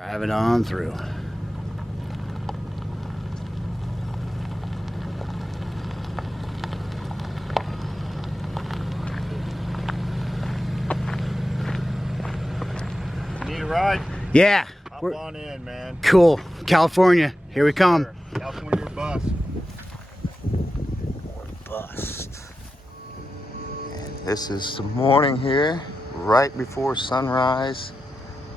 Driving on through. Need a ride? Yeah. Hop on in, man. Cool. California. Here we come. California or bust. Or bust. And this is the morning here, right before sunrise.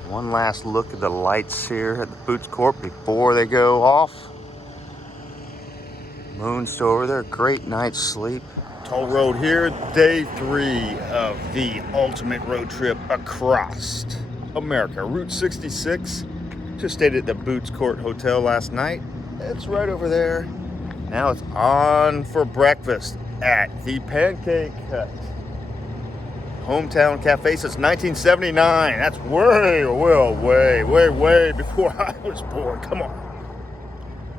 One last look at the lights here at the Boots Court before they go off. Moon's still over there. Great night's sleep. Toll road here, day 3 of the ultimate road trip across America. Route 66. Just stayed at the Boots Court Hotel last night. It's right over there. Now it's on for breakfast at the Pancake Hut. Hometown cafe since 1979. That's way before I was born. Come on.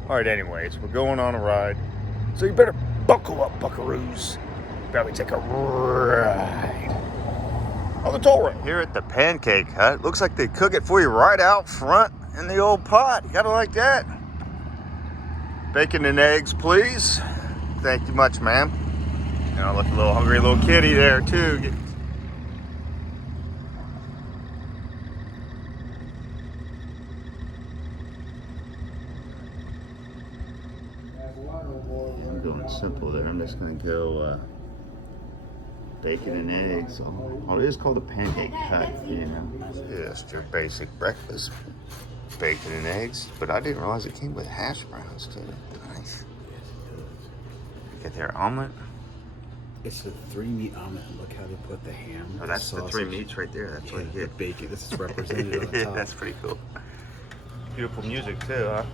All right, anyways, we're going on a ride. So you better buckle up, buckaroos. Probably take a ride on the toll road. Here at the Pancake Hut, looks like they cook it for you right out front in the old pot. You gotta like that. Bacon and eggs, please. Thank you much, ma'am. And I look a little hungry little kitty there, too. I'm going simple there. I'm just going to go bacon and eggs. Oh, it is called a Pancake Hut, you know. Just your basic breakfast. Bacon and eggs. But I didn't realize it came with hash browns, too. Nice. Get their omelet. It's a 3-meat omelet. Look how they put the ham. Oh, that's the 3 meats right there. That's what you get. Bacon. This is represented on the top. That's pretty cool. Beautiful music too, huh?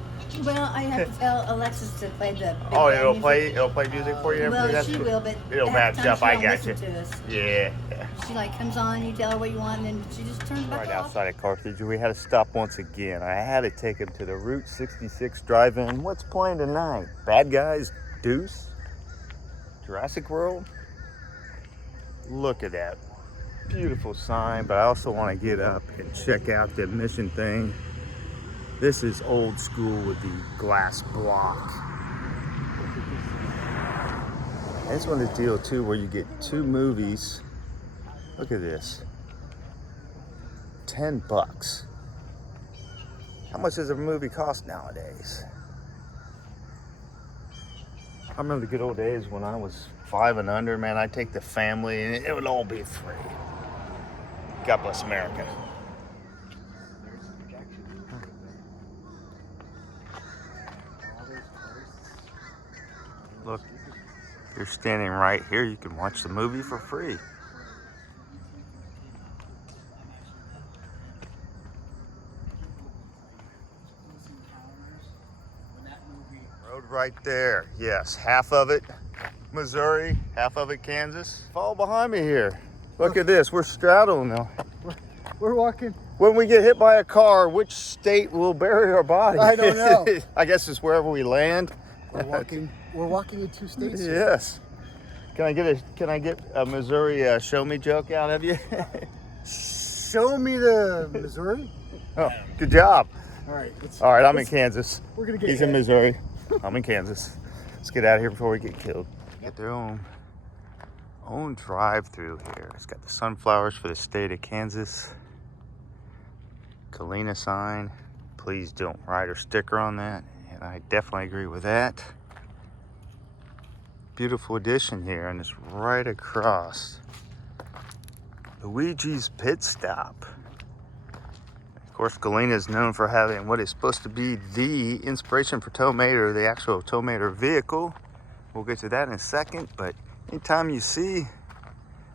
Well, I have to tell Alexis to play the. Oh, it'll play music for you. Well, That's she cool. will, but It'll half match the time up. she I don't got you. listen to us. Yeah. She like comes on, you tell her what you want, and then she just turns back Right off. outside of Carthage, we had to stop once again. I had to take him to the Route 66 drive-in. What's playing tonight? Bad Guys, Deuce, Jurassic World. Look at that beautiful sign, but I also want to get up and check out the admission thing. This is old school with the glass block. This one is the deal too, where you get 2 movies. Look at this. $10. How much does a movie cost nowadays? I remember the good old days when I was 5 and under, man. I'd take the family and it would all be free. God bless America. Look, if you're standing right here, you can watch the movie for free. Road right there. Yes, half of it Missouri, half of it Kansas. Follow behind me here. Look at this. We're straddling now. We're walking. When we get hit by a car, which state will bury our body? I don't know. I guess it's wherever we land. We're walking in 2 states. Yes. Can I get a Missouri show me joke out of you? Show me the Missouri. Oh, good job. All right. All right, I'm in Kansas. We're gonna get. He's in Missouri. I'm in Kansas. Let's get out of here before we get killed. Get their own drive-through here. It's got the sunflowers for the state of Kansas. Galena sign. Please don't write or sticker on that. And I definitely agree with that. Beautiful addition here, and it's right across Luigi's Pit Stop. Of course, Galena is known for having what is supposed to be the inspiration for Tow Mater, the actual Tow Mater vehicle. We'll get to that in a second, but anytime you see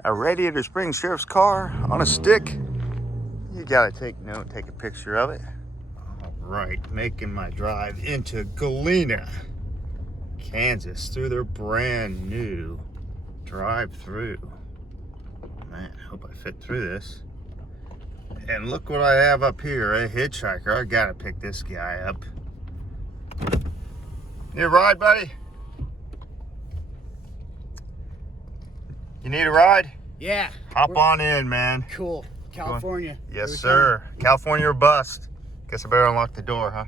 a Radiator Springs Sheriff's car on a stick, you gotta take note, take a picture of it. All right, making my drive into Galena, Kansas, through their brand new drive-through. Man, I hope I fit through this. And look what I have up here, a hitchhiker. I gotta pick this guy up. Need a ride, buddy? You need a ride? Yeah. Hop on in, man. Cool. California. Yes, sir. California or bust. Guess I better unlock the door, huh?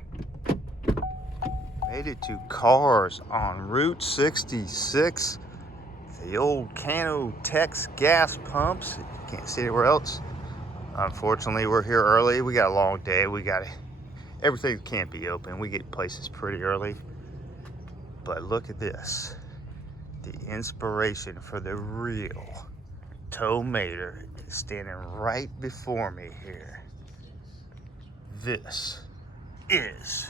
Made it to Cars on Route 66. The old Carthage gas pumps. You can't see anywhere else. Unfortunately, we're here early. We got a long day. Everything can't be open. We get places pretty early. But look at this. The inspiration for the real tow mater is standing right before me here. This is,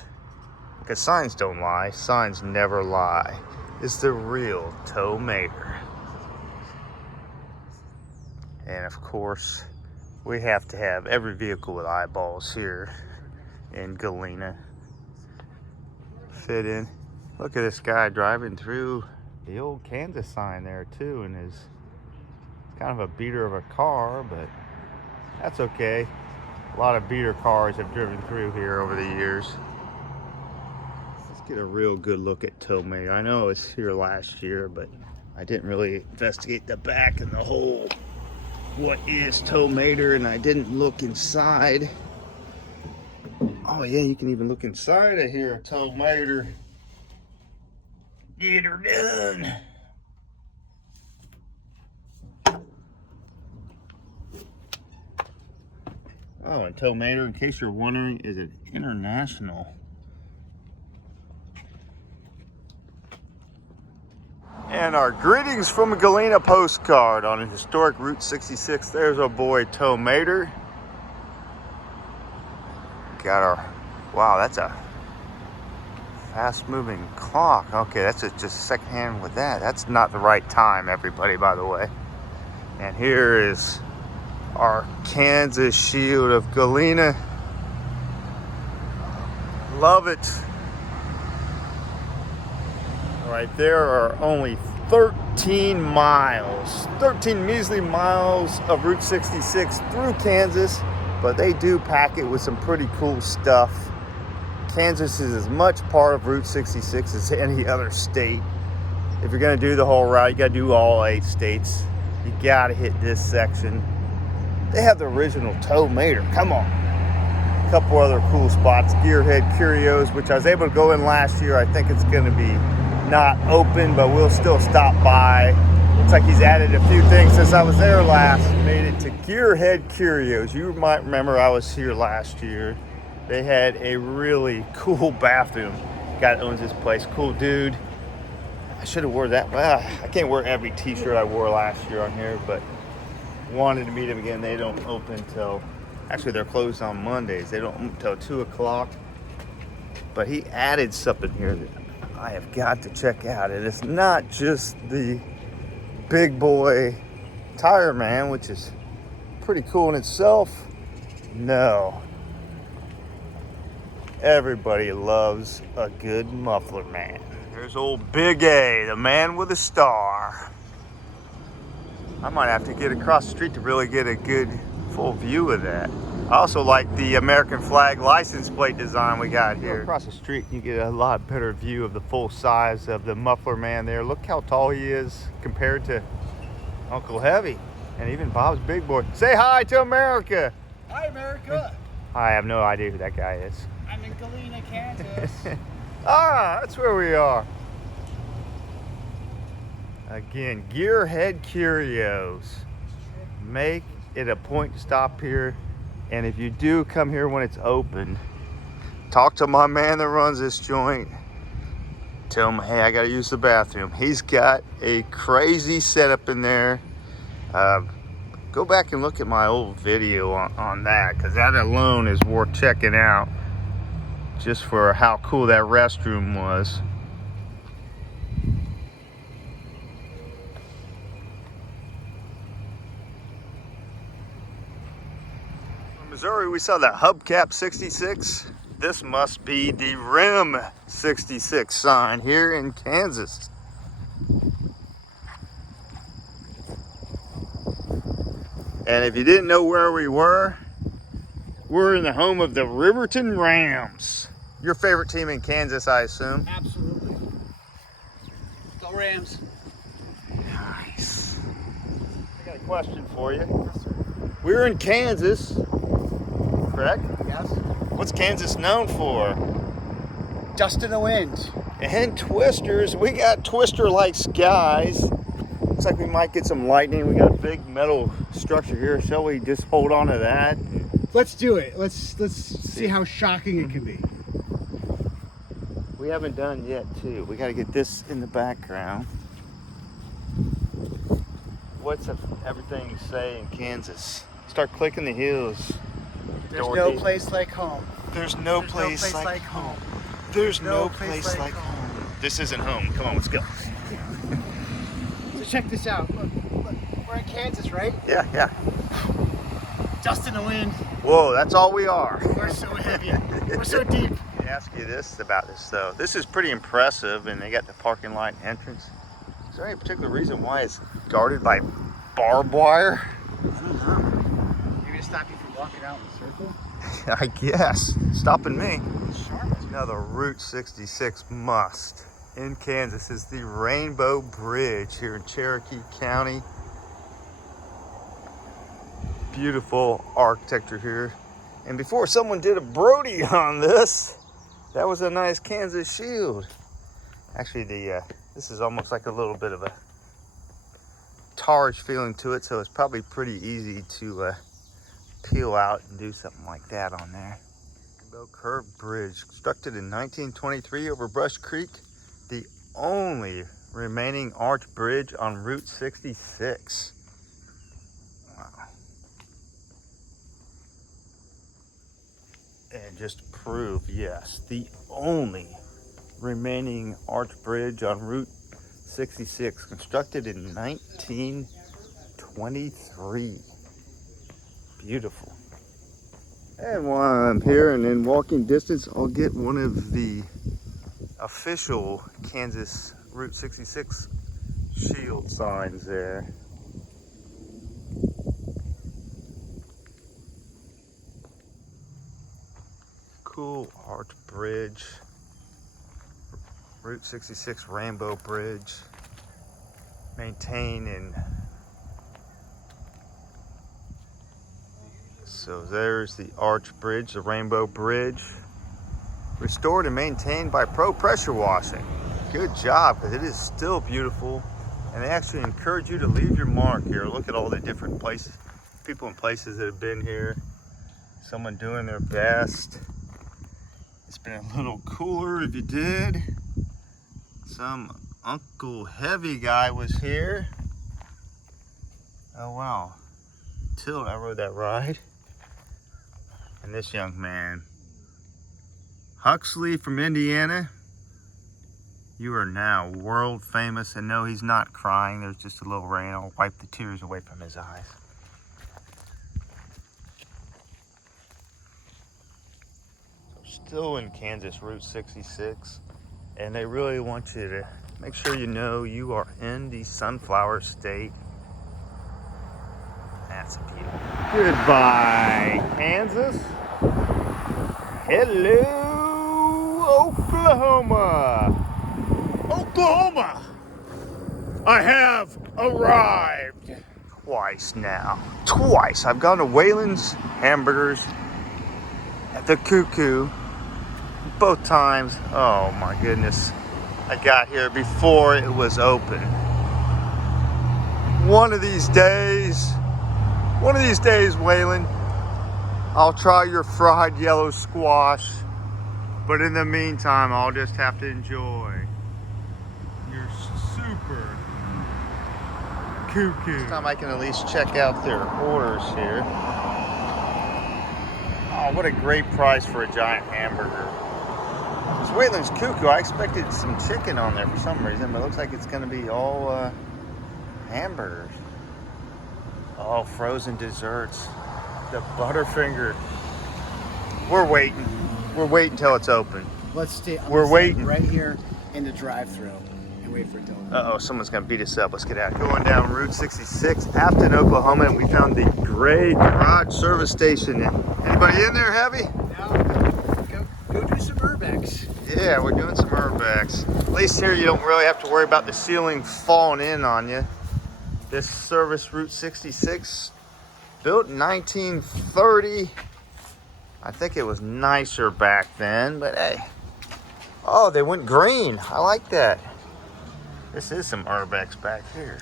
because signs don't lie, signs never lie. It's the real tow mater. And of course, we have to have every vehicle with eyeballs here in Galena fit in. Look at this guy driving through the old Kansas sign there too, and is kind of a beater of a car, but that's okay. A lot of beater cars have driven through here over the years. Let's get a real good look at tow mater. I know I was here last year, but I didn't really investigate the back and the whole what is tow mater, and I didn't look inside. Oh yeah, you can even look inside of here, tow mater. Get her done. Oh, and tow mater, in case you're wondering, is it international? And our greetings from Galena postcard on a historic Route 66. There's our boy tow mater. Got our, wow, that's a fast moving clock. Okay, that's just secondhand with that. That's not the right time, everybody, by the way. And here is our Kansas shield of Galena. Love it. Right there are only 13 measly miles of Route 66 through Kansas, but they do pack it with some pretty cool stuff. Kansas is as much part of Route 66 as any other state. If you're gonna do the whole route, you gotta do all 8 states. You gotta hit this section. They have the original tow mater, come on. A couple other cool spots, Gearhead Curios, which I was able to go in last year. I think it's gonna be not open, but we'll still stop by. Looks like he's added a few things since I was there last. Made it to Gearhead Curios. You might remember I was here last year. They had a really cool bathroom. Guy that owns this place, cool dude. I should have wore that. Well, I can't wear every t-shirt I wore last year on here, but wanted to meet him again. They don't open till, actually they're closed on Mondays. They don't open till 2 o'clock. But he added something here that I have got to check out. And it's not just the big boy tire man, which is pretty cool in itself. No. Everybody loves a good muffler man. There's old Big A, the man with a star. I might have to get across the street to really get a good full view of that. I also like the American flag license plate design we got here. Go across the street, you get a lot better view of the full size of the muffler man there. Look how tall he is compared to Uncle Heavy and even Bob's big boy. Say hi to America. Hi, America. I have no idea who that guy is. I'm in Galena, Kansas. Ah, that's where we are. Again, Gearhead Curios. Make it a point to stop here. And if you do come here when it's open, talk to my man that runs this joint. Tell him, hey, I gotta use the bathroom. He's got a crazy setup in there. Go back and look at my old video on that, because that alone is worth checking out just for how cool that restroom was. From Missouri, we saw the Hubcap 66. This must be the Rim 66 sign here in Kansas. And if you didn't know where we were, we're in the home of the Riverton Rams. Your favorite team in Kansas, I assume? Absolutely. Go Rams. Nice. I got a question for you. We're in Kansas, correct? Yes. What's Kansas known for? Dust in the wind. And twisters. We got twister-like skies. Looks like we might get some lightning. We got a big metal structure here. Shall we just hold on to that? Let's do it. Let's see how shocking it can be. We haven't done yet, too. We got to get this in the background. What's everything say in Kansas? Start clicking the heels. There's Dorothy. no place like home. There's no place like home. There's no place like home. This isn't home. Come on, let's go. So check this out. Look, we're in Kansas, right? Yeah. Dust in the wind. Whoa, that's all we are. We're so heavy. We're so deep. Let me ask you this about this, though. This is pretty impressive, and they got the parking lot entrance. Is there any particular reason why it's guarded by barbed wire? I don't know. You're gonna stop you from walking out in a circle? I guess. Stopping me. Sharp. Another Route 66 must in Kansas is the Rainbow Bridge here in Cherokee County. Beautiful architecture here. And before someone did a Brody on this, that was a nice Kansas shield. Actually, this is almost like a little bit of a tarish feeling to it, so it's probably pretty easy to peel out and do something like that on there. Rainbow Curved Bridge, constructed in 1923 over Brush Creek, the only remaining arch bridge on Route 66. Wow. And just to prove, yes, the only remaining arch bridge on Route 66, constructed in 1923. Beautiful. And while I'm here and in walking distance, I'll get one of the official Kansas Route 66 shield signs there. Cool arch bridge. Route 66 Rainbow Bridge. Maintained in. So there's the arch bridge, the Rainbow Bridge. Restored and maintained by Pro Pressure Washing. Good job, because it is still beautiful. And they actually encourage you to leave your mark here. Look at all the different places, people and places that have been here. Someone doing their best. It's been a little cooler if you did. Some Uncle Heavy guy was here. Oh wow. Till I rode that ride. And this young man, Huxley from Indiana, you are now world famous. And no, he's not crying. There's just a little rain. I'll wipe the tears away from his eyes. So still in Kansas, Route 66. And they really want you to make sure you know you are in the Sunflower State. That's a beautiful. Goodbye, Kansas. Hello, Oklahoma. Oklahoma, I have arrived. Twice now. Twice. I've gone to Whalen's Hamburgers at the Cuckoo. Both times. Oh my goodness. I got here before it was open. One of these days, Whalen, I'll try your fried yellow squash. But in the meantime, I'll just have to enjoy your super Cuckoo. This time I can at least check out their orders here. Oh, what a great price for a giant hamburger. It's Whalen's Cuckoo. I expected some chicken on there for some reason, but it looks like it's going to be all hamburgers. Oh, frozen desserts. The Butterfinger. We're waiting. We're waiting till it's open. Let's stay. We're waiting right here in the drive-thru and wait for it to open. Uh-oh, someone's going to beat us up. Let's get out. Going down Route 66, Afton, Oklahoma, and we found the Gray Garage Service Station. Anybody in there, Heavy? No. Go do some urbex. Yeah, we're doing some urbex. At least here you don't really have to worry about the ceiling falling in on you. This service Route 66, built in 1930. I think it was nicer back then, but hey. Oh, they went green. I like that. This is some Urbex back here.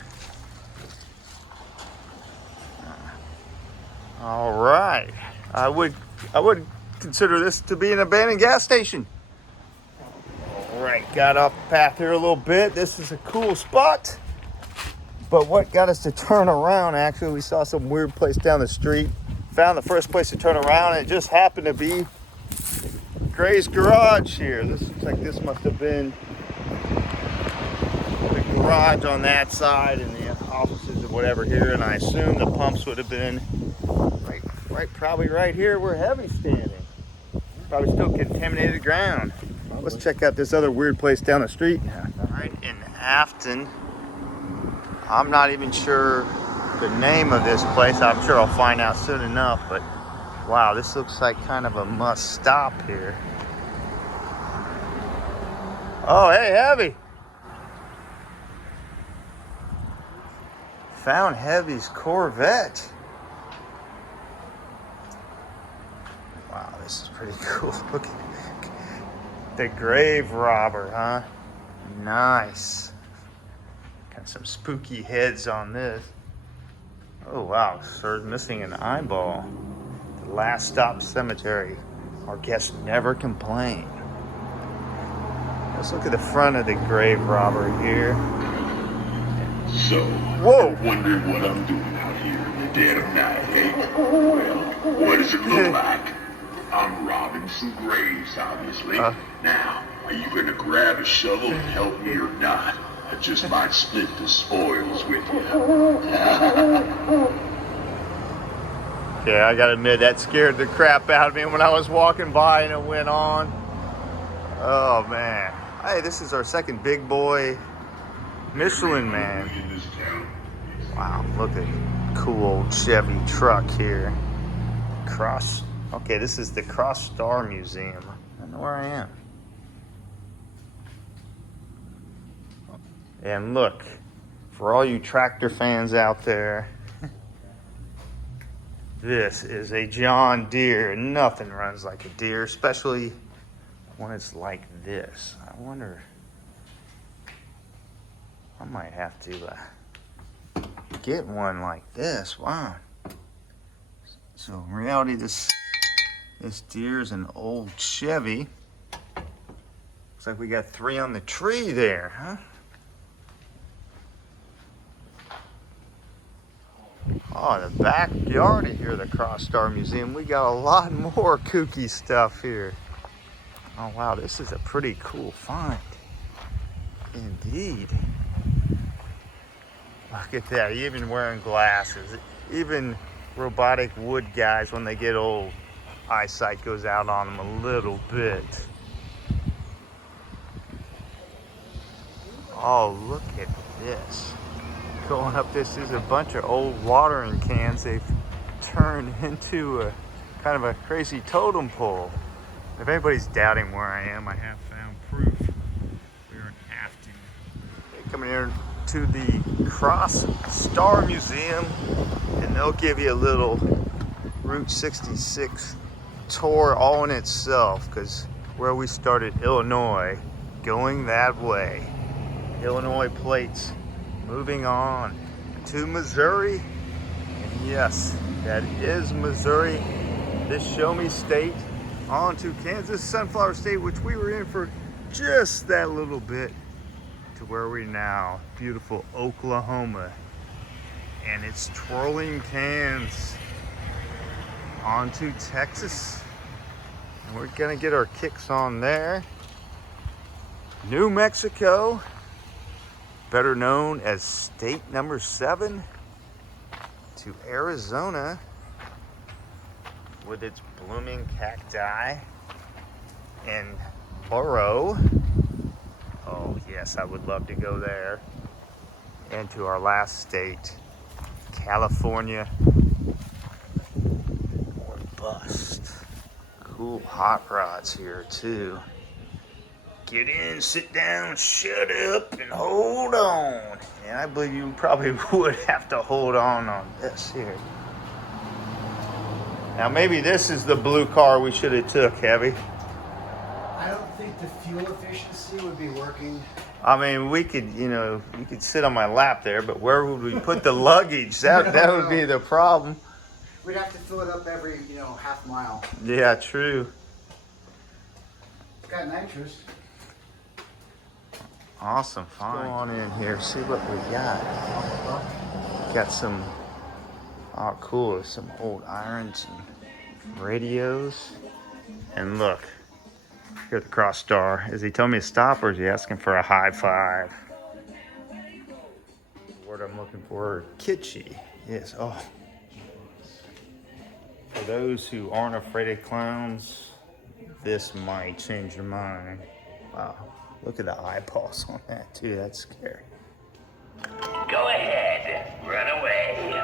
All right. I would consider this to be an abandoned gas station. All right, got off the path here a little bit. This is a cool spot. But what got us to turn around, actually, we saw some weird place down the street. Found the first place to turn around, and it just happened to be Gray's garage here. This looks like this must have been the garage on that side and the offices or whatever here. And I assume the pumps would have been probably right here where Heavy's standing. Probably still contaminated ground. Let's check out this other weird place down the street. Right in Afton. I'm not even sure the name of this place. I'm sure I'll find out soon enough, but wow, this looks like kind of a must stop here. Oh, hey, Heavy. Found Heavy's Corvette. Wow, this is pretty cool. Look at the grave robber, huh? Nice. Got some spooky heads on this. Oh wow, sir's missing an eyeball. The Last Stop Cemetery. Our guests never complain. Let's look at the front of the grave robber here. So, whoa! you're wondering what I'm doing out here in the dead of night, eh? Well, what does it look like? I'm robbing some graves, obviously. Now, are you gonna grab a shovel and help me or not? I just might split the spoils with you. Yeah, I gotta admit, that scared the crap out of me when I was walking by and it went on. Oh man. Hey, this is our second big boy Michelin Man. Wow, look at cool old Chevy truck here. Okay, this is the Cross Star Museum. I don't know where I am. And look, for all you tractor fans out there, this is a John Deere. Nothing runs like a Deere, especially when it's like this. I wonder, I might have to get one like this. Wow. So in reality, this Deere is an old Chevy. Looks like we got 3 on the tree there, huh? Oh, in the backyard of here, the Cross Star Museum, we got a lot more kooky stuff here. Oh wow, this is a pretty cool find. Indeed. Look at that, even wearing glasses. Even robotic wood guys, when they get old, eyesight goes out on them a little bit. Oh, look at this. Going up, this is a bunch of old watering cans they've turned into a kind of a crazy totem pole. If anybody's doubting where I am, I have found proof. We're in Afton. Coming here to the Cross Star Museum, and they'll give you a little Route 66 tour all in itself, because where we started, Illinois, going that way. Illinois plates. Moving on to Missouri, and yes, that is Missouri, this show me state, on to Kansas Sunflower State, which we were in for just that little bit, to where we now, beautiful Oklahoma, and its twirling cans, on to Texas, and we're gonna get our kicks on there. New Mexico, better known as state number 7, to Arizona with its blooming cacti and burro. Oh yes, I would love to go there. And to our last state, California, or bust. Cool hot rods here too. Get in, sit down, shut up, and hold on. And I believe you probably would have to hold on this here. Now maybe this is the blue car we should have took, Heavy. I don't think the fuel efficiency would be working. I mean, we could, you know, we could sit on my lap there, but where would we put the luggage? That would be the problem. We'd have to fill it up every, half mile. Yeah, true. It's got nitrous. Awesome, fine. Go on in here, see what we got. Got some, oh cool, some old irons and radios. And look, here's the cross star. Is he telling me to stop or is he asking for a high five? The word I'm looking for, kitschy. Yes, oh. For those who aren't afraid of clowns, this might change your mind. Wow, look at the eyeballs on that too, that's scary. Go ahead, run away.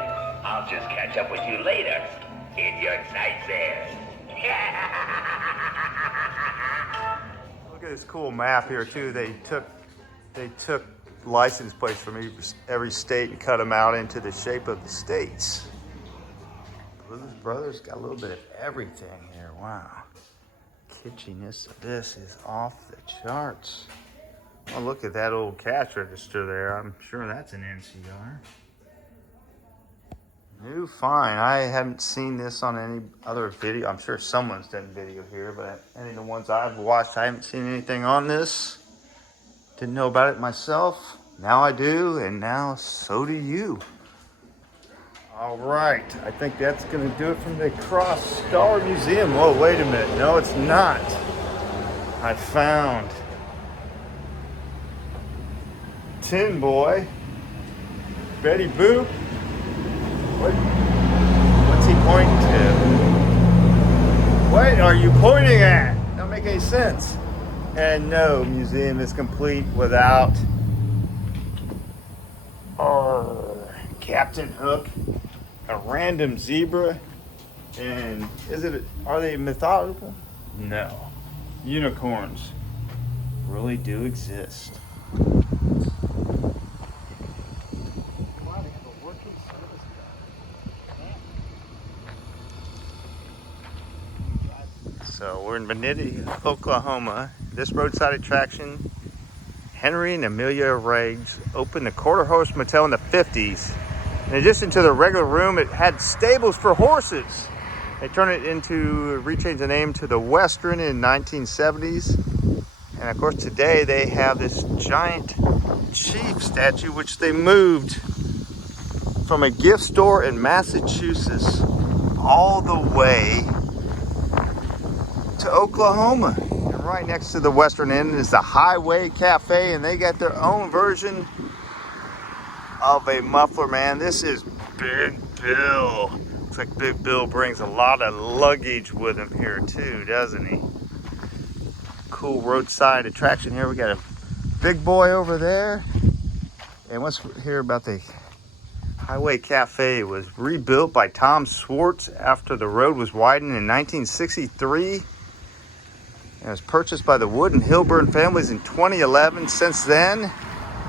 I'll just catch up with you later in your nightmare. Look at this cool map here too. They took license plates from every state and cut them out into the shape of the states. Blues Brothers got a little bit of everything here. Wow. Kitschiness of this is off the charts. Oh, look at that old cash register there. I'm sure that's an NCR. New fine. I haven't seen this on any other video. I'm sure someone's done video here, but any of the ones I've watched, I haven't seen anything on this. Didn't know about it myself. Now I do, and now so do you. All right, I think that's gonna do it from the Cross Star Museum. Whoa, wait a minute. No, it's not. I found Tin Boy, Betty Boop. What's he pointing to? What are you pointing at? Don't make any sense. And no museum is complete without Captain Hook, a random zebra, and are they mythological? No. Unicorns really do exist. So we're in Benedict, Oklahoma. This roadside attraction, Henry and Amelia Riggs, opened a quarter horse motel in the 50s. In addition to the regular room, it had stables for horses. They rechanged the name to the Western in 1970s. And of course today they have this giant chief statue, which they moved from a gift store in Massachusetts all the way to Oklahoma. And right next to the Western Inn is the Highway Cafe, and they got their own version of a muffler man. This is Big Bill. Looks like Big Bill brings a lot of luggage with him here too, doesn't he? Cool roadside attraction here. We got a big boy over there. And let's hear about the Highway Cafe. It was rebuilt by Tom Swartz after the road was widened in 1963. It was purchased by the Wood and Hilburn families in 2011. Since then,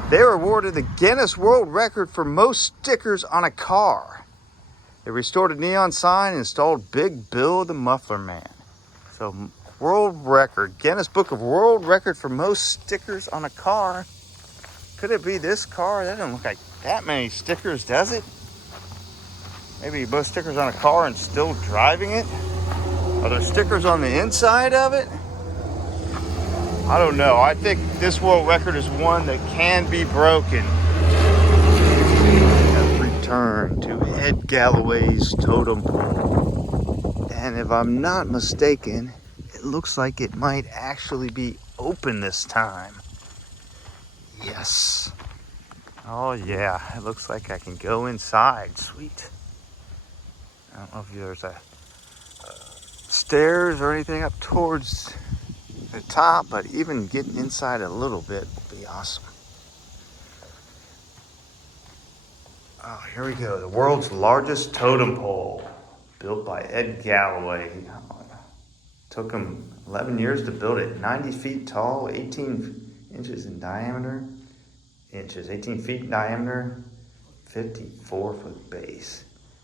they were awarded the Guinness World Record for most stickers on a car. They restored a neon sign and installed Big Bill the Muffler Man. So, world record, Guinness Book of World Record for most stickers on a car. Could it be this car? That doesn't look like that many stickers, does it? Maybe you put stickers on a car and still driving it? Are there stickers on the inside of it? I don't know. I think this world record is one that can be broken. Return to Ed Galloway's totem pole. And if I'm not mistaken, it looks like it might actually be open this time. Yes. Oh yeah, it looks like I can go inside. Sweet. I don't know if there's a stairs or anything up towards the top, but even getting inside a little bit would be awesome. Oh, here we go. The world's largest totem pole, built by Ed Galloway. Took him 11 years to build it. 90 feet tall, 18 inches in diameter. 18 feet in diameter, 54-foot base.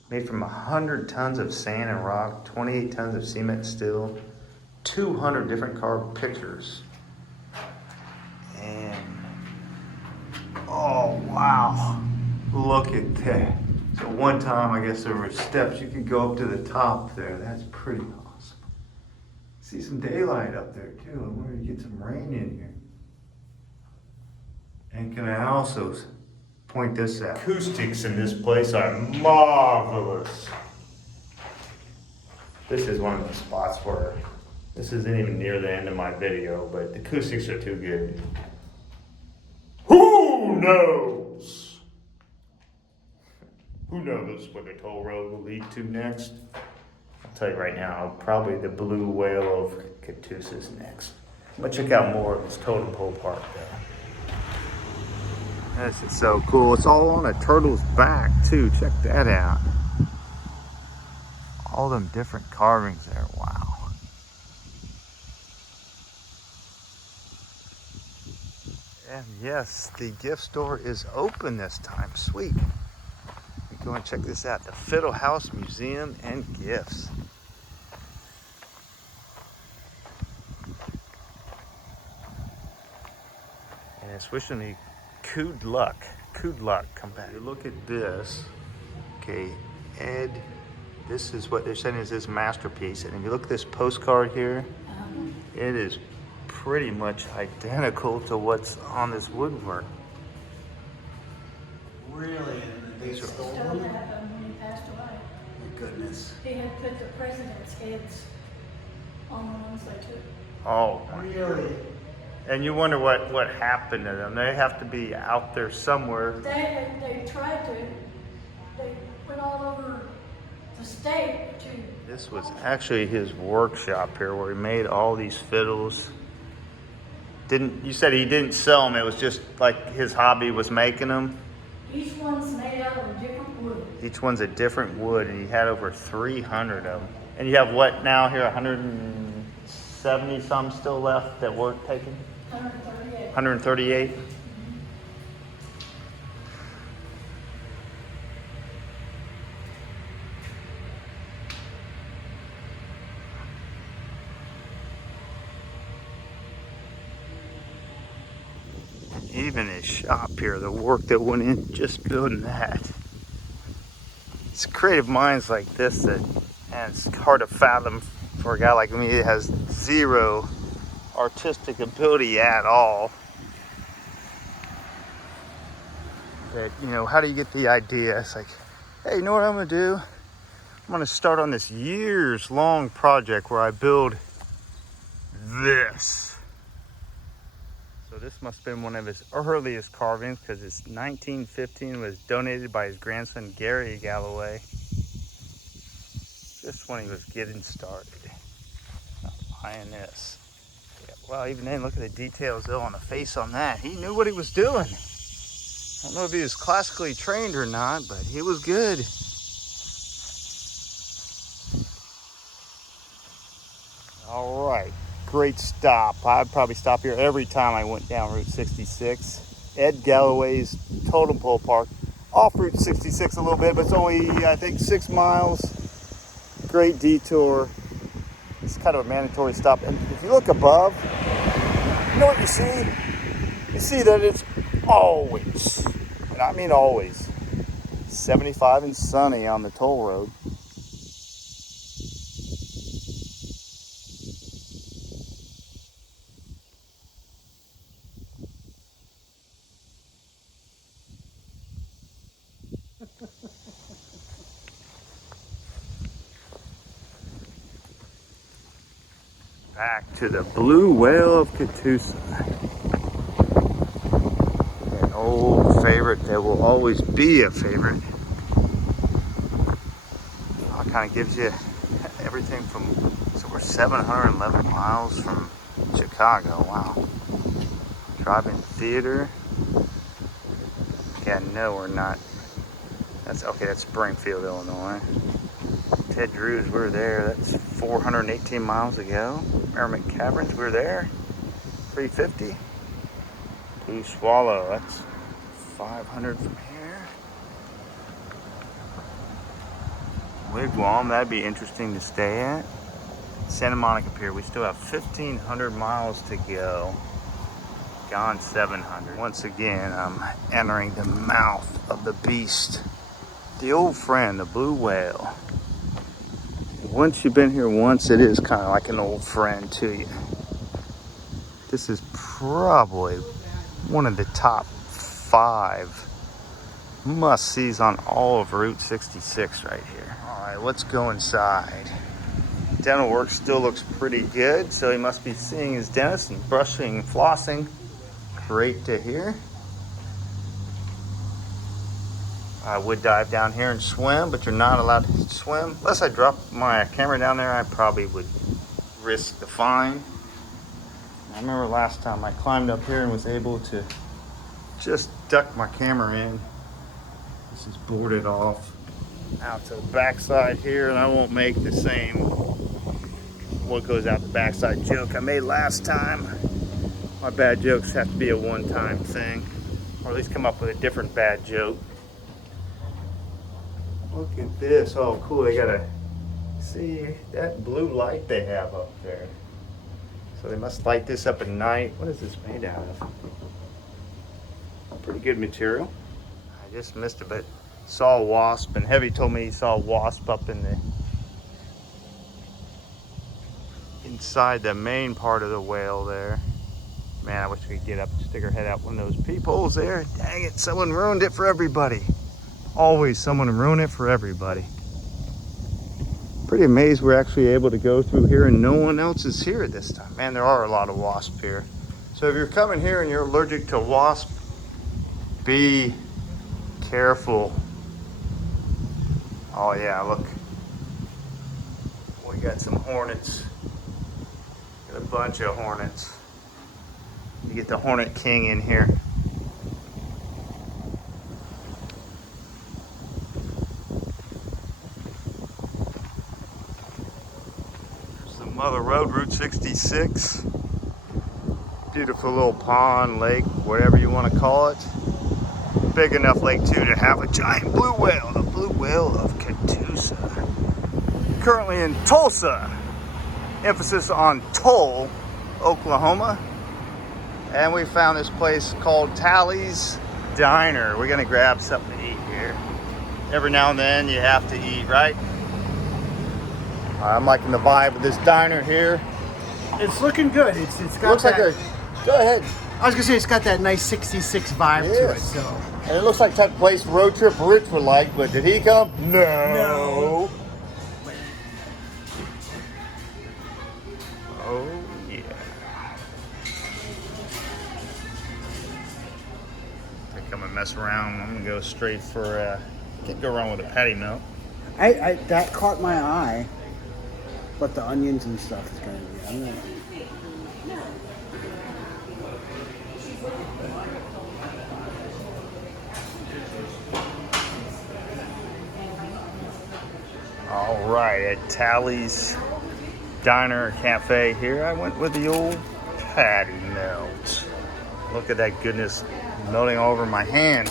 Made from 100 tons of sand and rock, 28 tons of cement steel, 200 different carved pictures. And, oh wow, look at that. So one time, I guess there were steps, you could go up to the top there. That's pretty awesome. See some daylight up there too. I wonder if you get some rain in here. And can I also point this out? Acoustics in this place are marvelous. This is one of the spots where this isn't even near the end of my video, but the acoustics are too good. Who knows? Who knows where the toll road will lead to next? I'll tell you right now, probably the blue whale of Carthage is next. But check out more of this totem pole park there. This is so cool. It's all on a turtle's back too. Check that out. All them different carvings there. Wow. And yes, the gift store is open this time. Sweet. Go and check this out. The Fiddle House Museum and Gifts. And it's wishing me good luck. Good luck. Come back. You look at this. Okay, Ed. This is what they're saying is his masterpiece. And if you look at this postcard here, it is pretty much identical to what's on this woodwork. Really? They stole Still them? happened when he passed away. My goodness. He had put the president's heads on the ones they took. Oh, Really? and you wonder what happened to them. They have to be out there somewhere. They tried to. They went all over the state to. This was actually his workshop here where he made all these fiddles. You said he didn't sell them, it was just like his hobby was making them? Each one's made out of a different wood. Each one's a different wood, and he had over 300 of them. And you have what now here, 170 some still left that weren't taken? 138. 138? Even his shop here, the work that went in just building that. It's creative minds like this that, and it's hard to fathom for a guy like me that has zero artistic ability at all. That, you know, how do you get the idea? It's like, hey, you know what I'm gonna do? I'm gonna start on this years-long project where I build this. So this must have been one of his earliest carvings because it's 1915, was donated by his grandson Gary Galloway. Just when he was getting started. Not buying this. Yeah, well, even then, look at the details though on the face on that. He knew what he was doing. I don't know if he was classically trained or not, but he was good. All right. Great stop. I'd probably stop here every time I went down Route 66. Ed Galloway's Totem Pole Park. Off Route 66 a little bit, but it's only, I think, 6 miles. Great detour. It's kind of a mandatory stop. And if you look above, you know what you see? You see that it's always, and I mean always, 75 and sunny on the toll road. Back to the blue whale of Carthage. An old favorite that will always be a favorite. It kind of gives you everything from, so we're 711 miles from Chicago. Wow. Drive-in theater. Yeah, no, we're not. That's okay, that's Springfield, Illinois. Ted Drew's, we were there. That's 418 miles ago. Merrimack Caverns, we were there. 350. Blue Swallow, that's 500 from here. wigwam. That'd be interesting to stay at. Santa Monica Pier. We still have 1,500 miles to go. Gone 700. Once again, I'm entering the mouth of the beast. The old friend, the blue whale. Once you've been here once, it is kind of like an old friend to you. This is probably one of the top 5 must-sees on all of Route 66 right here. All right, let's go inside. Dental work still looks pretty good, so he must be seeing his dentist and brushing and flossing. Great to hear. I would dive down here and swim, but you're not allowed to swim. Unless I drop my camera down there, I probably would risk the fine. I remember last time I climbed up here and was able to just duck my camera in. This is boarded off. Out to the backside here, and I won't make the same what goes out the backside joke I made last time. My bad jokes have to be a one-time thing, or at least come up with a different bad joke. Look at this. Oh, cool. They got a, see that blue light they have up there. So they must light this up at night. What is this made out of? Pretty good material. I just missed it, but saw a wasp, and Heavy told me he saw a wasp up in the inside the main part of the whale there. Man, I wish we could get up and stick our head out one of those peepholes there. Dang it, someone ruined it for everybody. Always someone ruin it for everybody. Pretty amazed we're actually able to go through here and no one else is here this time. Man, there are a lot of wasps here. So if you're coming here and you're allergic to wasp, be careful. Oh yeah, look. We got some hornets. Got a bunch of hornets. You get the Hornet King in here. There's the Mother Road, Route 66. Beautiful little pond, lake, whatever you want to call it. Big enough lake too to have a giant blue whale, the blue whale of Catoosa. Currently in Tulsa, emphasis on Tull, Oklahoma. And we found this place called Tally's Diner. We're gonna grab something to eat here. Every now and then you have to eat, right? I'm liking the vibe of this diner here. It's looking good. It's got Looks like that, a, go ahead. I was gonna say it's got that nice 66 vibe to it. Yes. So And it looks like that place Road Trip Rich would like, but did he come? No. Oh yeah. I come and mess around. I'm gonna go straight for. Can't go wrong with a patty melt. I that caught my eye, but the onions and stuff is gonna be. I'm gonna, All right, at Tally's Diner Cafe here, I went with the old patty melt. Look at that goodness melting all over my hand.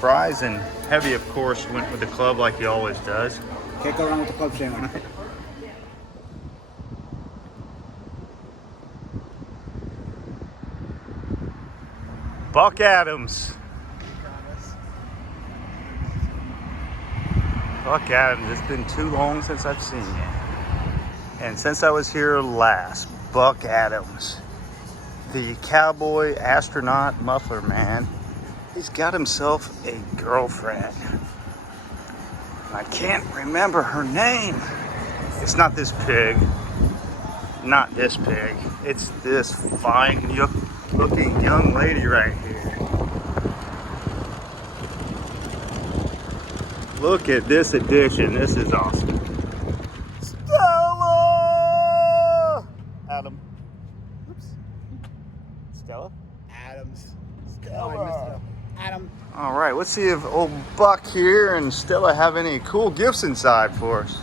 Fries and Heavy, of course, went with the club like he always does. can't go wrong with the club sandwich. Buck Adams. Buck Adams, it's been too long since I've seen you. And since I was here last, Buck Adams, the cowboy astronaut muffler man, he's got himself a girlfriend. I can't remember her name. It's not this pig. Not this pig. It's this fine looking young lady right here. Look at this addition. This is awesome. Stella! Adam. Oops. Stella? Adams. Stella. Oh, I messed it up. Adam. All right, let's see if old Buck here and Stella have any cool gifts inside for us.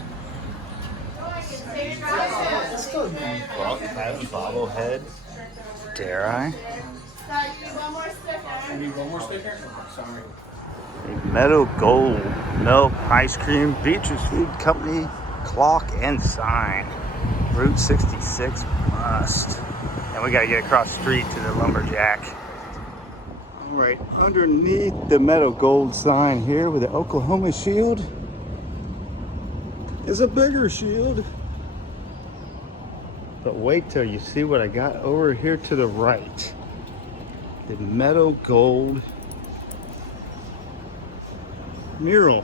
Buck, Adam, bobblehead. Dare I? One more sticker. I need one more sticker? Sorry. Meadow Gold Milk Ice Cream Beatrice Food Company clock and sign. Route 66 must. And we gotta get across the street to the Lumberjack. All right, underneath the Meadow Gold sign here with the Oklahoma shield is a bigger shield. But wait till you see what I got over here to the right. The Meadow Gold mural.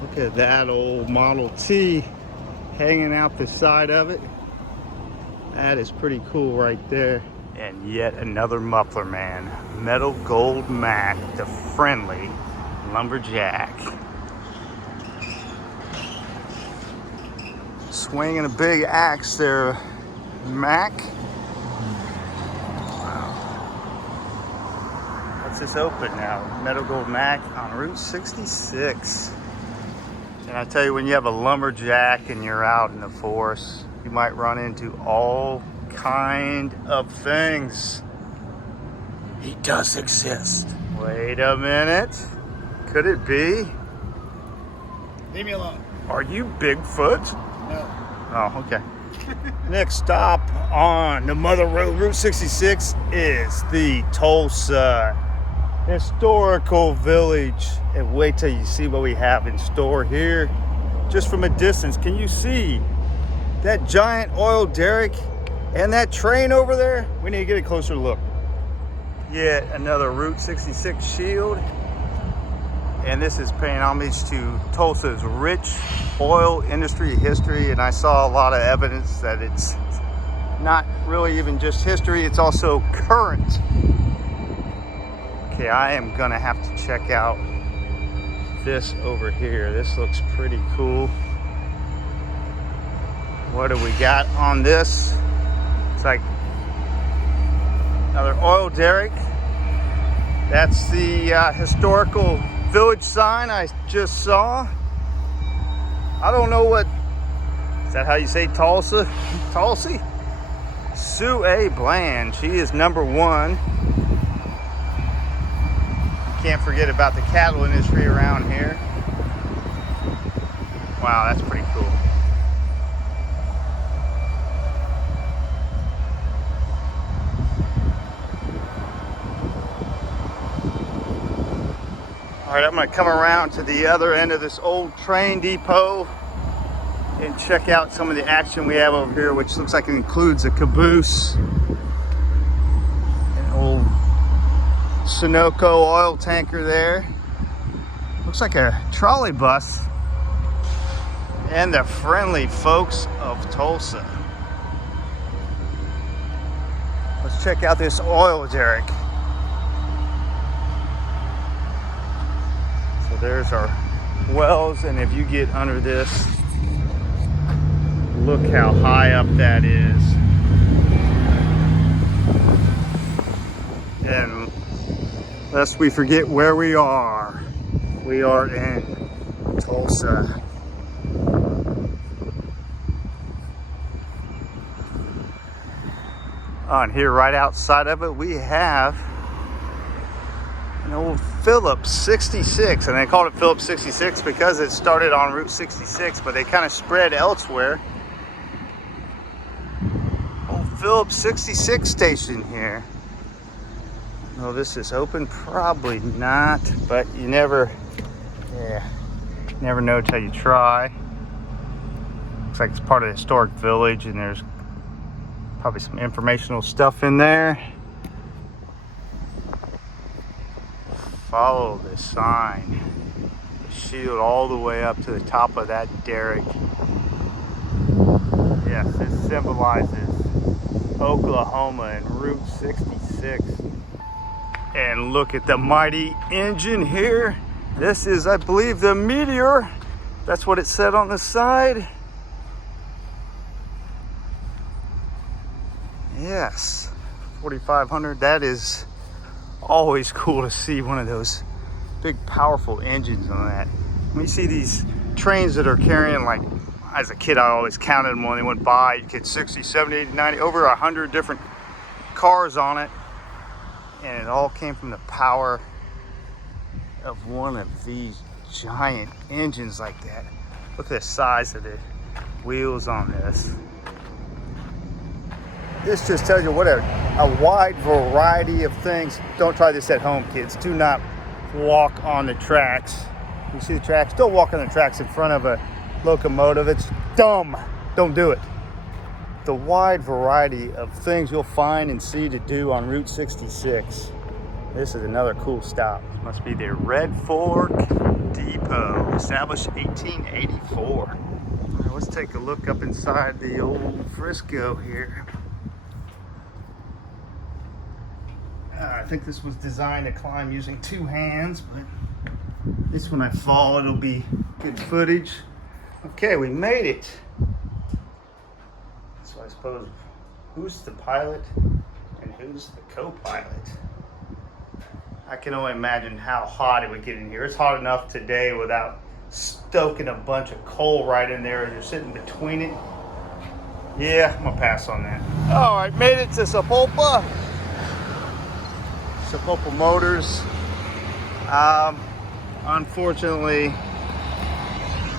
Look at that old Model T hanging out the side of it. That is pretty cool right there. And yet another muffler man, Meadow Gold Mac, the friendly lumberjack. Swinging a big axe there, Mac. Wow. What's this open now? Meadow Gold Mac on Route 66. And I tell you, when you have a lumberjack and you're out in the forest, you might run into all kind of things. He does exist. Wait a minute. Could it be? Leave me alone. Are you Bigfoot? No. Oh, okay. Next stop on the Mother Road, Route 66, is the Tulsa Historical Village. And wait till you see what we have in store here. Just from a distance, can you see that giant oil derrick and that train over there? We need to get a closer look. Yet another Route 66 shield. And this is paying homage to Tulsa's rich oil industry history. And I saw a lot of evidence that it's not really even just history, it's also current. Okay, I am gonna have to check out this over here. This looks pretty cool. What do we got on this? It's like another oil derrick. That's the historical village sign I just saw. I don't know what, is that how you say Tulsa? Tulsi? Sue A. Bland, she is #1. Can't forget about the cattle industry around here. Wow, that's pretty cool. All right, I'm gonna come around to the other end of this old train depot and check out some of the action we have over here, which looks like it includes a caboose, an old Sunoco oil tanker there. Looks like a trolley bus. And the friendly folks of Tulsa. Let's check out this oil derrick. So there's our wells, and if you get under this, look how high up that is. And lest we forget where we are. We are in Tulsa. On here, right outside of it, we have an old Phillips 66. And they called it Phillips 66 because it started on Route 66, but they kind of spread elsewhere. Old Phillips 66 station here. Oh, this is open? Probably not, but you never know till you try. Looks like it's part of the historic village, and there's probably some informational stuff in there. Follow the sign. The shield all the way up to the top of that derrick. Yes, this symbolizes Oklahoma and Route 66. And look at the mighty engine here. This is, I believe, the Meteor. That's what it said on the side. Yes, 4500. That is always cool to see one of those big, powerful engines on that. When you see these trains that are carrying, like, as a kid, I always counted them when they went by. You get 60, 70, 80, 90, over 100 different cars on it. And it all came from the power of one of these giant engines like that. Look at the size of the wheels on this. This just tells you what a wide variety of things. Don't try this at home, kids. Do not walk on the tracks. You see the tracks? Don't walk on the tracks in front of a locomotive. It's dumb. Don't do it. The wide variety of things you'll find and see to do on Route 66. This is another cool stop. This must be the Red Fork Depot, established 1884. All right, let's take a look up inside the old Frisco here. I think this was designed to climb using 2 hands, but at least when I fall, it'll be good footage. Okay, we made it. So I suppose, who's the pilot and who's the co-pilot? I can only imagine how hot it would get in here. It's hot enough today without stoking a bunch of coal right in there and you're sitting between it. Yeah, I'm gonna pass on that. All right, made it to Sapulpa. Sapulpa Motors. Unfortunately,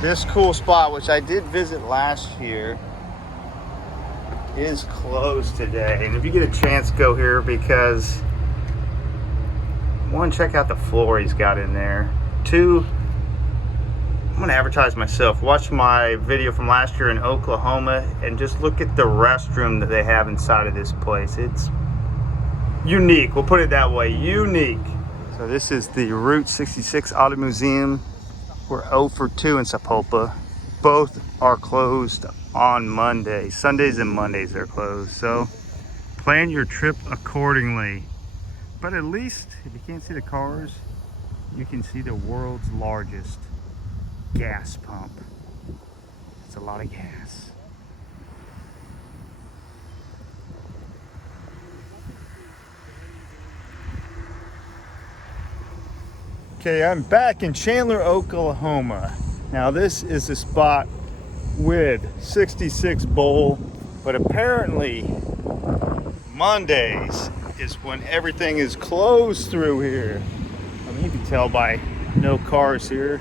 this cool spot, which I did visit last year, is closed today. And if you get a chance, go here because 1, check out the floor he's got in there. 2, I'm gonna advertise myself. Watch my video from last year in Oklahoma and just look at the restroom that they have inside of this place. It's unique, we'll put it that way, unique. So this is the Route 66 Auto Museum. We're 0 for 2 in Sapulpa. Both are closed on Monday. Sundays and Mondays they're closed. So plan your trip accordingly. But at least, if you can't see the cars, you can see the world's largest gas pump. It's a lot of gas. Okay, I'm back in Chandler, Oklahoma. Now this is the spot with 66 Bowl, but apparently Mondays is when everything is closed through here. I mean, you can tell by no cars here.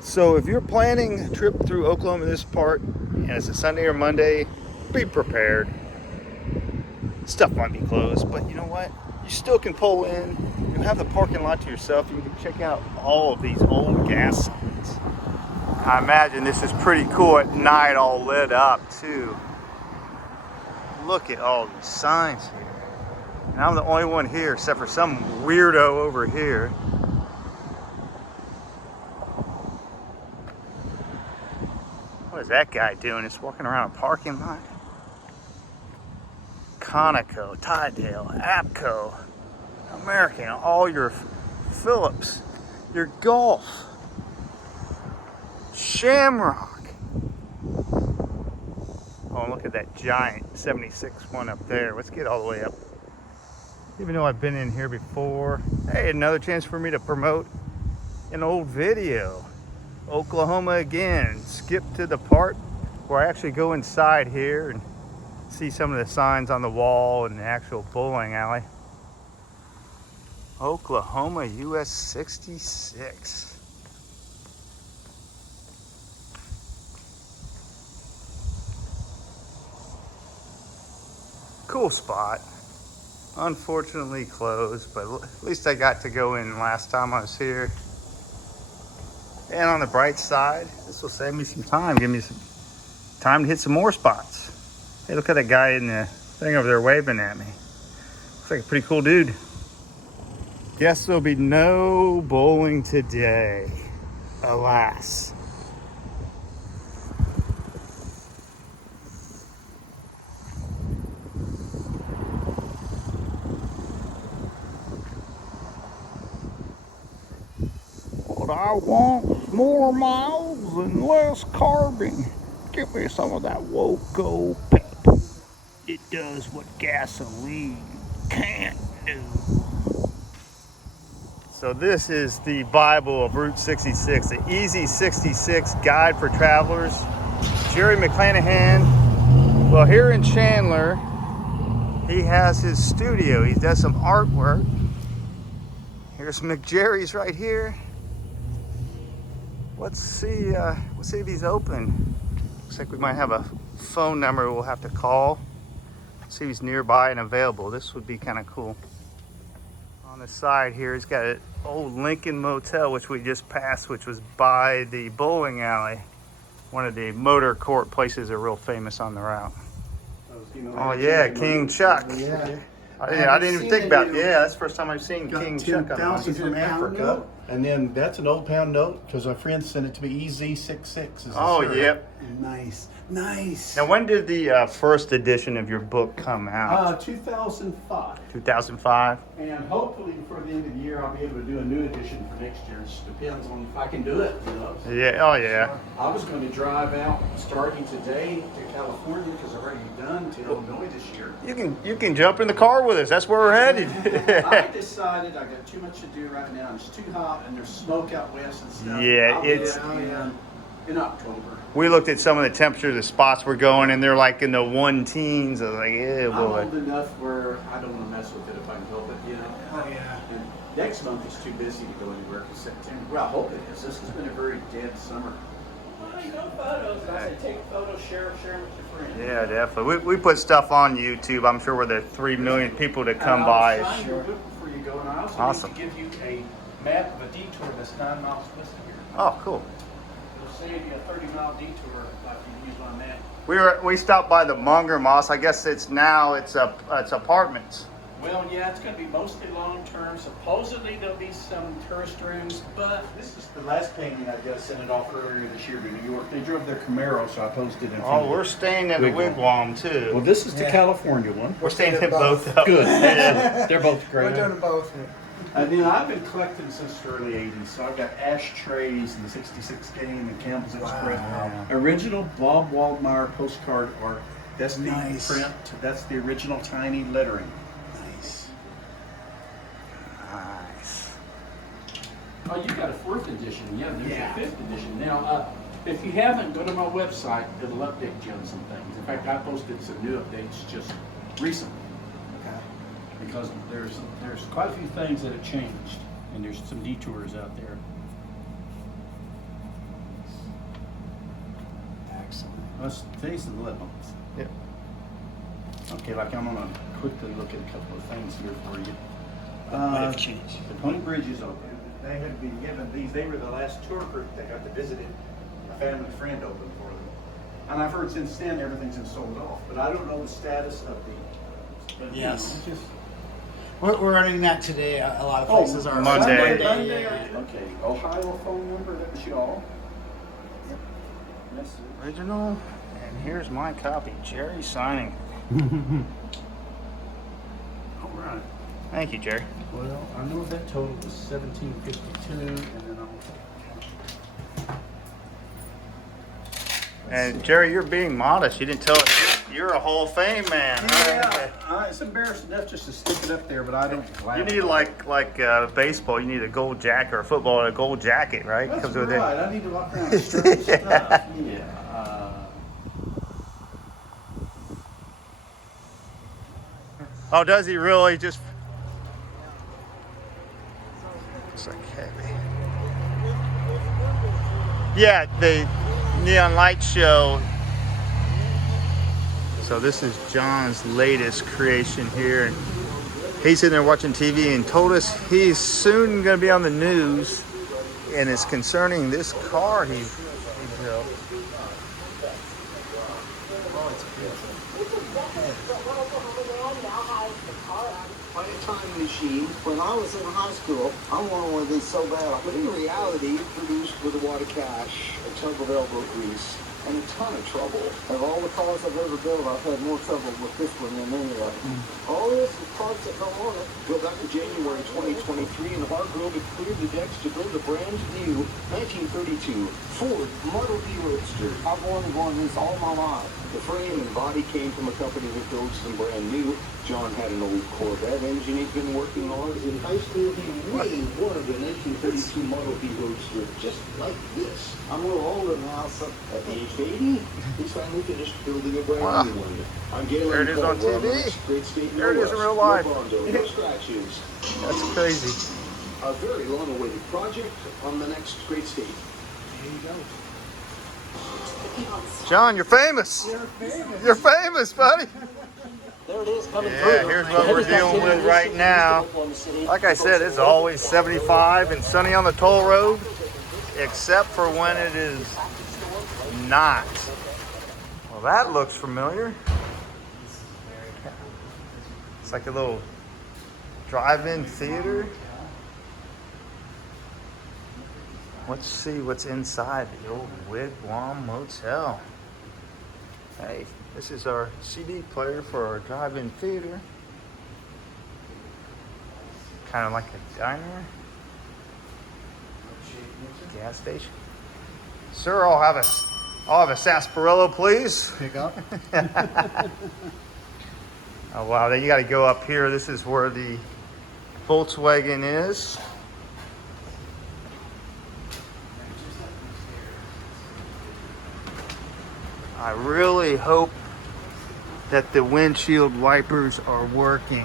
So if you're planning a trip through Oklahoma this part, and it's a Sunday or Monday, be prepared. Stuff might be closed, but you know what? You still can pull in. You have the parking lot to yourself. You can check out all of these old gas signs. I imagine this is pretty cool at night, all lit up too. Look at all these signs here. And I'm the only one here except for some weirdo over here. What is that guy doing? He's walking around a parking lot. Conoco, Tidale, Apco, American, all your Phillips, your Gulf, Shamrock. Oh, look at that giant 76 one up there. Let's get all the way up. Even though I've been in here before, hey, another chance for me to promote an old video. Oklahoma again. Skip to the part where I actually go inside here and see some of the signs on the wall and the actual bowling alley. Oklahoma, US 66. Cool spot. Unfortunately closed, but at least I got to go in last time I was here. And on the bright side, this will save me some time, give me some time to hit some more spots. Hey, look at that guy in the thing over there waving at me. Looks like a pretty cool dude. Guess there'll be no bowling today, alas. What I want, more miles and less carbon. Give me some of that Woco pep. It does what gasoline can't do. So this is the Bible of Route 66, the Easy 66 Guide for Travelers. Jerry McClanahan, well, here in Chandler, he has his studio. He does some artwork. Here's McJerry's right here. Let's see if he's open. Looks like we might have a phone number we'll have to call. See if he's nearby and available. This would be kind of cool. On the side here, he's got an old Lincoln Motel, which we just passed, which was by the bowling alley. One of the motor court places that are real famous on the route. Oh yeah, King Chuck. Yeah. I didn't even think about it. Yeah, that's the first time I've seen King Chuck on one. He's from Africa. And then that's an old pound note because our friend sent it to me. EZ66. Oh, yep. Nice. Nice. Now, when did the first edition of your book come out? 2005. 2005? And hopefully before the end of the year, I'll be able to do a new edition for next year. It just depends on if I can do it, you know. Yeah, oh yeah. I was going to drive out starting today to California because I've already done to Illinois this year. You can jump in the car with us. That's where we're headed. I decided I got too much to do right now. It's too hot and there's smoke out west and stuff. Yeah, I'll it's- in October. We looked at some of the temperatures, the spots we're going, and they're like in the 1-teens. I was like, yeah, I'm boy. old enough where I don't want to mess with it if I can help it, you know. Oh, yeah. And next month is too busy to go anywhere because September. Well, I hope it is. This has been a very dead summer. Well, you know, photos. I say take photos, share them with your friends. Yeah, definitely. We put stuff on YouTube. I'm sure we're the 3 million people that come by. I'll sign your book before you go, and I also Awesome. need to give you a map of a detour that's 9 miles west of here. Oh, cool. It'll save you a 30-mile detour after you use my map. We stopped by the Monger Moss. I guess it's apartments. Well, yeah, it's going to be mostly long-term. Supposedly there'll be some tourist rooms, but this is the last painting I just sent it off earlier this year to New York. They drove their Camaro, so I posted it in front Oh, of we're it. staying in the Wigwam too. Well, this is the Yeah. California one. We're staying in both of them. Good. They're both great. We're doing both. And then I've been collecting since the early 80s, so I've got ashtrays and the 66 game and Campbell's Express. Wow. Original Bob Waldmeyer postcard art. That's the Nice. print. That's the original tiny lettering. Nice. Nice. Oh, you got a 4th edition. Yeah, there's Yeah. a 5th edition. Now, if you haven't, go to my website. It'll update you on some things. In fact, I posted some new updates just recently Okay. because there's quite a few things that have changed, and there's some detours out there. Excellent. Let's taste the lemons. Yep. Okay, like I'm gonna quickly look at a couple of things here for you. Might have changed. The Pony Bridge is open. They have been given these. They were the last tour group that got to visit it. A family friend opened for them. And I've heard since then everything's been sold off. But I don't know the status of the. But, Yes. you know, just, We're running that today. A lot of places are. Monday. Monday. Yeah. Okay. Ohio phone number. That was y'all. Yep. Message. Original. And here's my copy. Jerry signing. All right. Thank you, Jerry. Well, I know that total was 1752, and then I'll. And Jerry, you're being modest. You didn't tell us you're a Hall of Fame man. huh? Yeah, it's embarrassing enough just to stick it up there, but I don't. You need like baseball. You need a gold jacket, or football, a gold jacket, right? That's Comes right. with it. I need to walk around with strange stuff. Yeah. Oh, does he really? Just looks like heavy. Yeah, the neon light show. So this is John's latest creation here. And he's sitting there watching TV and told us he's soon going to be on the news, and it's concerning this car he built. Time machine. When I was in high school, I wanted one of these so bad. But in reality, it produced with a wad of cash, a tub of elbow grease, and a ton of trouble. Of all the cars I've ever built, I've had more trouble with this one than any of them. All this is parts that go on it. Go back to January 2023, and Hargrove had cleared the decks to build a brand new 1932 Ford Model D Roadster. I've wanted one of these all my life. The frame and body came from a company that builds them brand new. John had an old Corvette engine he'd been working on. In high school, he really wanted a 1932 Model B Roadster just like this. I'm a little older now, so at age 80, he's finally finished building a brand new one. I'm Galen. There it is on TV. There it is in real life. No scratches. That's crazy. A very long-awaited project on the next great state. There you go. John, you're famous. You're famous, buddy. There it is coming Yeah, through. here's what we're dealing with right now. Like I said, it's always 75 and sunny on the toll road, except for when it is not. Well, that looks familiar. It's like a little drive-in theater. Let's see what's inside the old Wigwam Motel. Hey, this is our CD player for our drive-in theater. Kind of like a diner. Gas station. Sir, I'll have a sarsaparilla, please. Pick up. Oh wow, then you got to go up here. This is where the Volkswagen is. I really hope that the windshield wipers are working.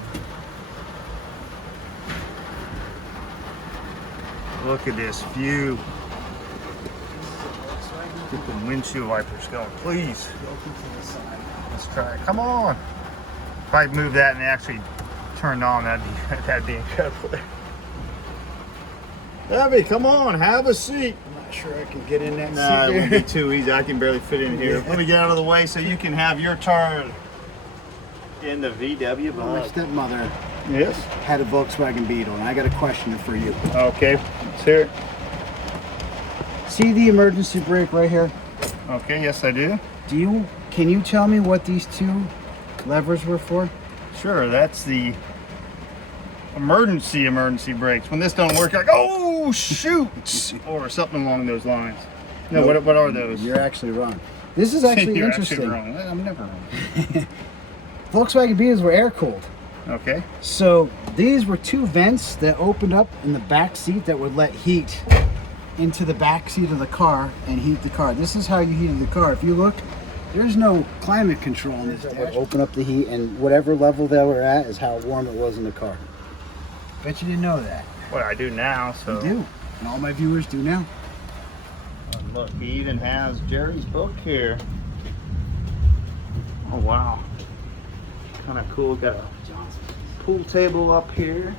Look at this view. Get the windshield wipers going, please. Let's try it. Come on. If I move that and actually turned on, that'd be incredible. Debbie, come on, have a seat. I'm not sure I can get in that No, seat it won't there. be too easy. I can barely fit in here. Let me get out of the way so you can have your turn in the VW My Bug. stepmother Yes. had a Volkswagen Beetle, and I got a question for you. Okay, let's hear it. See the emergency brake right here? Okay, yes I do. Can you tell me what these two levers were for? Sure, that's the emergency brakes. When this don't work, like, oh shoot, or something along those lines. No, Nope. what are those? You're actually wrong. This is actually You're interesting. actually wrong. I'm never wrong. Volkswagen Beetles were air cooled. Okay. So these were two vents that opened up in the back seat that would let heat into the back seat of the car and heat the car. This is how you heated the car. If you look, there's no climate control in this. That would open up the heat, and whatever level they were at is how warm it was in the car. Bet you didn't know that. Well, I do now, so. You do. And all my viewers do now. Oh, look, he even has Jerry's book here. Oh, wow. Kind of cool. Got a pool table up here.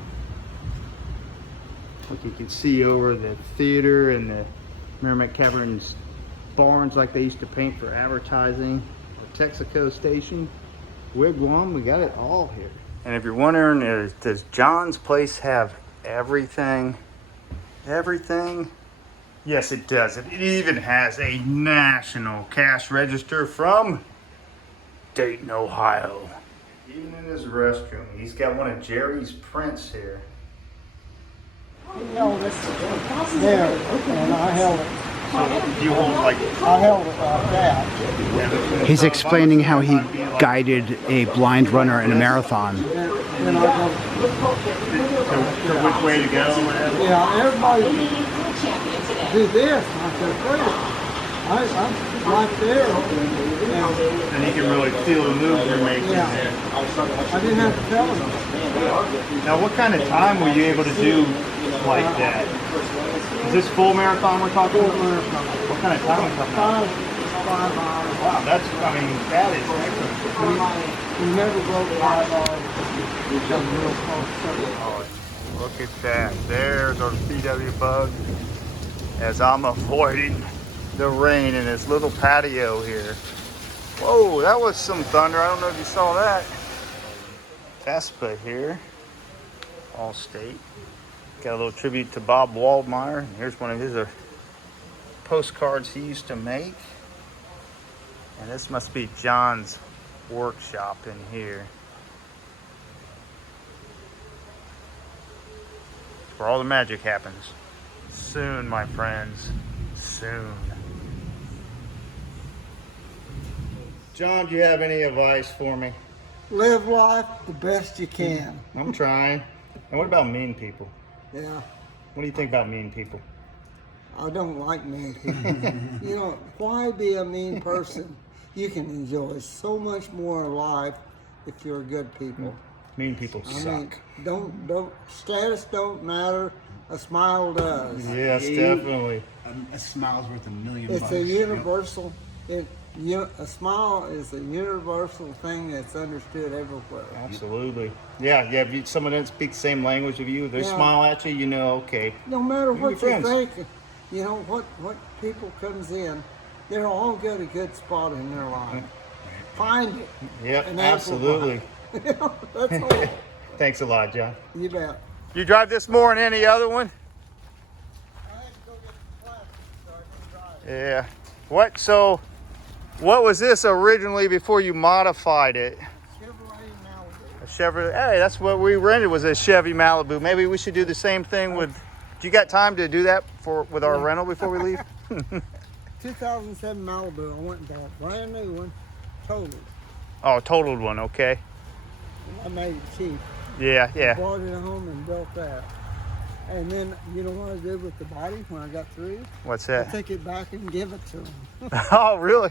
Like you can see over the theater and the Merrimack Caverns barns like they used to paint for advertising. The Texaco station. Wigwam, we got it all here. And if you're wondering, does John's place have everything? Everything? Yes, it does. It even has a national cash register from Dayton, Ohio. Even in his restroom, he's got one of Jerry's prints here. There, and I held it. You hold like I held it like that. He's explaining how he guided a blind runner in a marathon. to which way to go, whatever. Yeah, everybody did this. I said, great. I'm right there. And he can really feel the move you're making Yeah. there. I didn't have to tell him. Now, what kind of time were you able to do like that? Is this full marathon we're talking about? What kind of time are we talking about? 5 hours. Wow, that is excellent. We never broke 5 hours. We come real close. Look at that. There's our VW Bug as I'm avoiding the rain in this little patio here. Whoa, that was some thunder. I don't know if you saw that. Vespa here, Allstate. Got a little tribute to Bob Waldmeyer. Here's one of his postcards he used to make. And this must be John's workshop in here. It's where all the magic happens. Soon, my friends, soon. John, do you have any advice for me? Live life the best you can. I'm trying. And what about mean people? Yeah, What do you think about mean people? I don't like mean people. You know, why be a mean person? You can enjoy so much more in life if you're good people. Mean people I suck. mean, don't status don't matter. A smile does. Yes, definitely. A smile's worth $1,000,000. It's a universal. A smile is a universal thing that's understood everywhere. Absolutely. Yeah, if someone doesn't speak the same language of you, they Yeah. smile at you, you know, okay. No matter You're what you friends. think, you know what people comes in, they're all got a good spot in their life. Find it. Yep, and absolutely. amplify it. You know, that's all. Thanks a lot, John. You bet. You drive this more than any other one? I had to go get the plastic so I can drive. Yeah. What was this originally before you modified it? Chevrolet Malibu. A Chevrolet. Hey, that's what we rented, was a Chevy Malibu. Maybe we should do the same thing with. Do you got time to do that with our rental before we leave? 2007 Malibu. I went and bought a brand new one, totaled. Oh, totaled one. Okay. I made it cheap. Yeah, yeah. Brought it home and built that. And then, you know what I did with the body when I got through? What's I that? take it back and give it to them. Oh, really?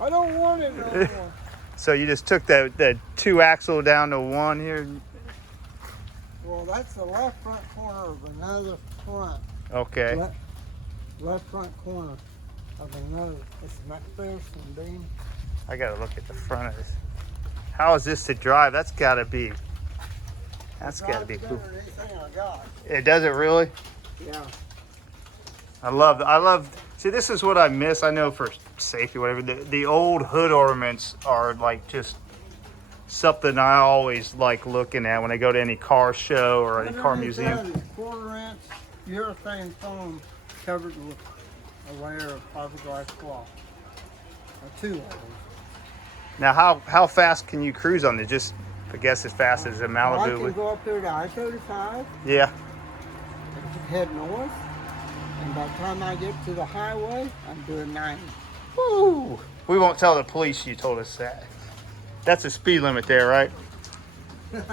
I don't want it no more. So you just took the 2-axle down to one here? Well, that's the left front corner of another front. Okay. Left front corner of another. It's McPherson beam. I gotta look at the front of this. How is this to drive? That's gotta be Drives cool. better than anything I got. It does it really? Yeah. I love, see, this is what I miss. I know for safety, whatever, the old hood ornaments are like just something I always like looking at when I go to any car show or any car museum. That is 1/4 inch urethane foam covered with a layer of fiberglass cloth. Or 2 of them. Now, how fast can you cruise on it? Just, I guess, as fast as a Well, I Malibu can would. go up there to I-35 Yeah. and head north. And by the time I get to the highway, I'm doing 90. Woo! We won't tell the police you told us that. That's a speed limit there, right? When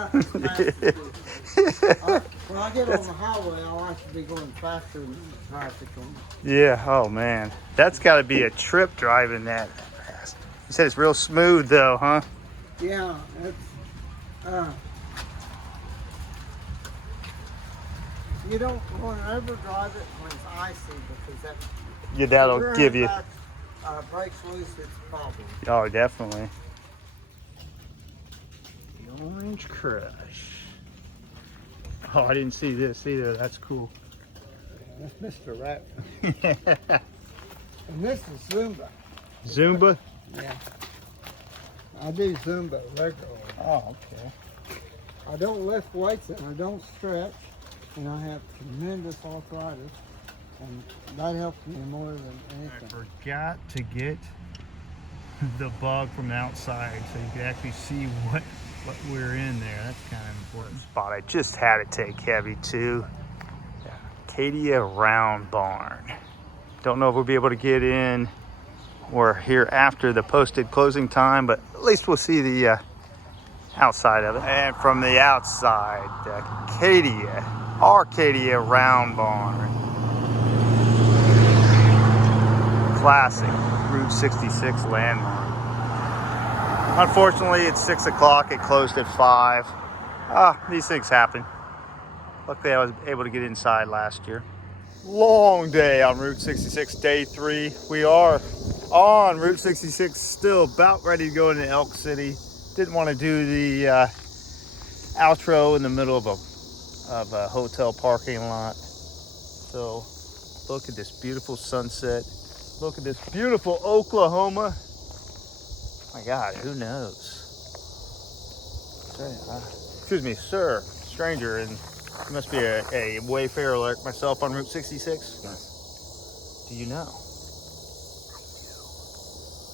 I get on the highway, I like to be going faster than the traffic on. Yeah. Oh man, that's got to be a trip driving that fast. You said it's real smooth though, huh? Yeah, it's you don't want to ever drive it when it's icy because that Yeah, that'll rear give you. back, breaks loose. It's a problem. Oh, definitely. The Orange Crush. Oh, I didn't see this either. That's cool. That's Mr. Rat. And this is Zumba. Zumba. Yeah. I do Zumba regularly. Oh, okay. I don't lift weights and I don't stretch, and I have tremendous arthritis, and that helps me more than anything. I forgot to get the bug from the outside so you could actually see what we're in there. That's kind of important. Spot I just had to take heavy too. Acadia Round Barn. Don't know if we'll be able to get in or here after the posted closing time, but at least we'll see the outside of it. And from the outside, the Arcadia Round Barn. Classic Route 66 landmark. Unfortunately, it's 6 o'clock. It closed at 5. These things happen. Luckily, I was able to get inside last year. Long day on Route 66, day 3. We are on Route 66, still about ready to go into Elk City. Didn't want to do the outro in the middle of a hotel parking lot. So look at this beautiful sunset. Look at this beautiful Oklahoma. My God, who knows? Excuse me, sir, stranger, and you must be a wayfarer like myself on Route 66. Yes. Do you know?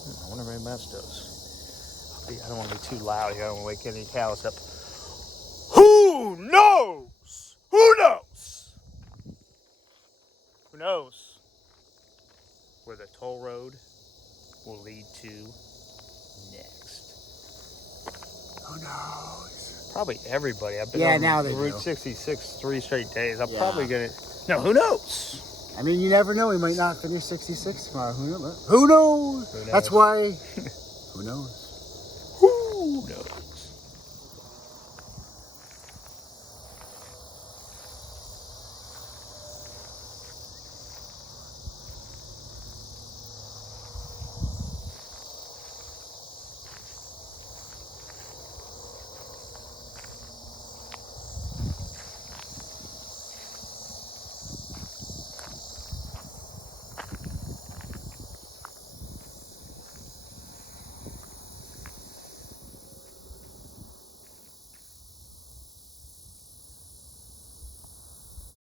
I wonder if anybody else does. I don't want to be too loud here. I don't want to wake any cows up. Who knows? Who knows? Who knows where the toll road will lead to probably everybody. I've been Yeah, on now they Route do. 66 3 straight days. I'm Yeah. probably gonna. No, who knows? I mean, you never know. We might not finish 66 tomorrow. Who knows? Who knows? Who knows? That's why. Who knows? Who knows?